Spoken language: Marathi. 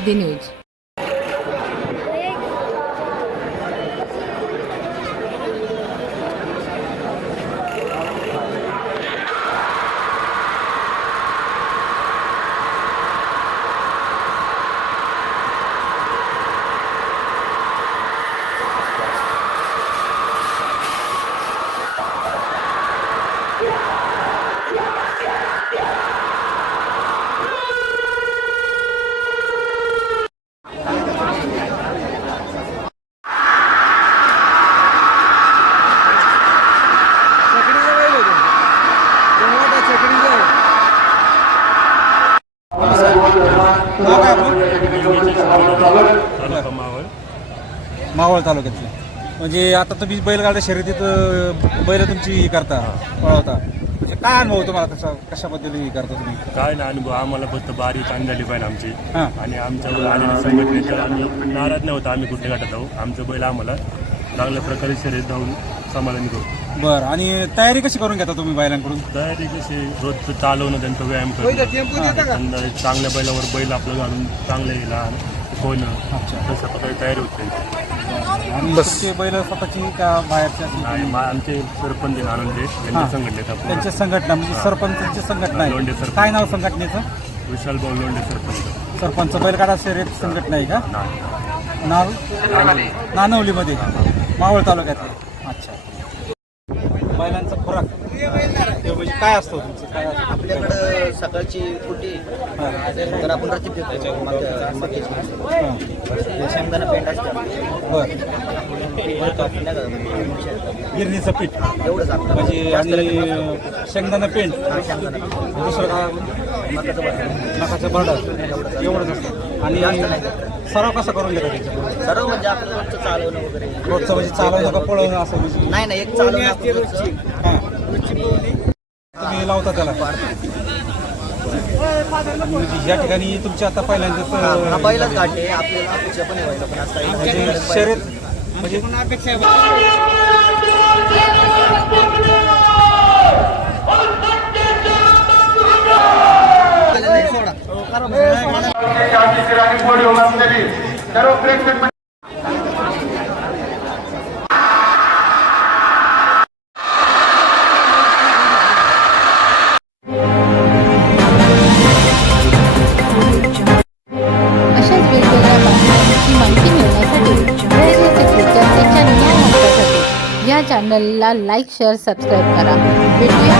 सिद्धी न्यूज. मावळ तालुक्यातली. म्हणजे आता तुम्ही बैलगाड्या शर्यतीत बैल तुमची करता पळवता, म्हणजे काय अनुभव तुम्हाला, कशाबद्दल करता तुम्ही? काय ना अनुभव आम्हाला फक्त बारी ताण झाली पाहिजे आमची. हां. आणि आमच्यावर आलेल्या संघटनेच्या आम्ही नाराज नव्हतो. आम्ही कुठल्या गटात जाऊ, आमचं बैल आम्हाला चांगल्या प्रकारे शर्यत धावून समाधान करू. बरं. आणि तयारी कशी करून घेता तुम्ही बैलांकडून? तयारी कशी रोजचं चालवणं, त्यांचा व्यायाम करणं, चांगल्या बैलावर बैल आपलं घालून चांगलं लहान होणं, तशा प्रकारे तयारी होते. आणि तुमचे बैल स्वतःची का बाहेरच्या? नाही, आमचे सरपंच आनंद यांच्या संघटनेत आपण त्यांच्या संघटना, म्हणजे सरपंचांची संघटना आहे. लोंढे सरपंच. काय नाव संघटनेचं? विशाल भाऊ लोंढे सरपंच. सरपंच बैलगाडा शर्यत संघटना आहे का? नाव नानवलीमध्ये, मावळ तालुक्यातले. अच्छा. बैलांचा खुराक म्हणजे काय असतो तुमचं? काय असतं आपल्याकडं सकाळची कुटी तर आपण रती पितो, शेंगदाणा पेंट असते. बरं. गिरणीचं पीठ एवढंच आपलं म्हणजे, आणि शेंगदाणा पेंट, शेंगदाणा दुसरं काय? नकाचं भरडा, एवढंच असतं. आणि सराव कसा करून घेता त्याचा? सर्व म्हणजे आपलं रोजचं चालवणं वगैरे. रोजचं म्हणजे चालवणं का पळवणं असं म्हणजे? नाही एक चालवणं आपलं रोजचं. हां. तुम्ही लावता त्याला? म्हणजे या ठिकाणी तुमची आता पहिल्यांदाच हा पहिलाच घाट आहे आपल्याला, पुढच्या पण व्हायला पण असं म्हणजे शर्यत म्हणजे अशाच वेगवेगळ्या बातम्यांची माहिती मिळवण्यासाठी या चॅनलला लाईक, शेअर, सबस्क्राईब करा. भेटूया